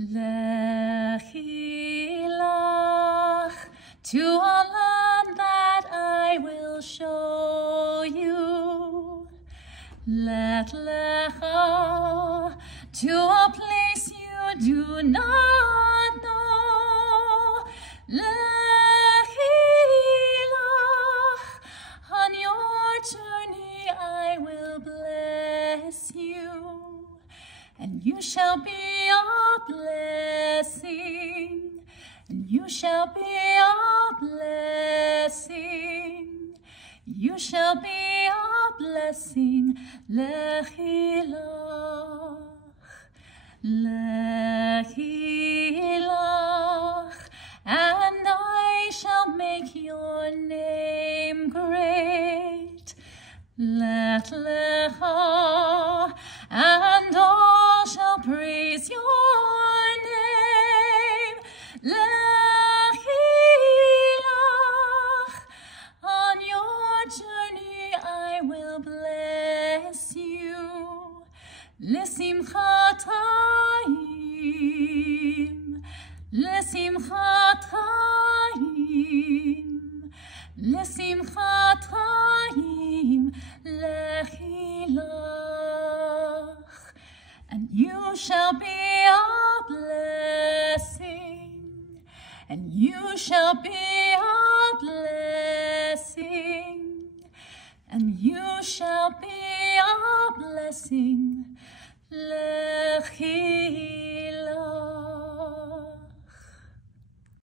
Lechi lach, to a land that I will show you. Let lecha, to a place you do not know. Lechi lach, on your journey I will bless you, and you shall be a blessing, and you shall be a blessing, you shall be a blessing. Lechi lach, lechi lach, and I shall make your name great. Let lecha, and all shall praise your name. Lechi lach, on your journey I will bless you. L'simchatayim, l'simchatayim, l'simchatayim, lechi lach, and you shall be a blessing, and you shall be a blessing, and you shall be a blessing.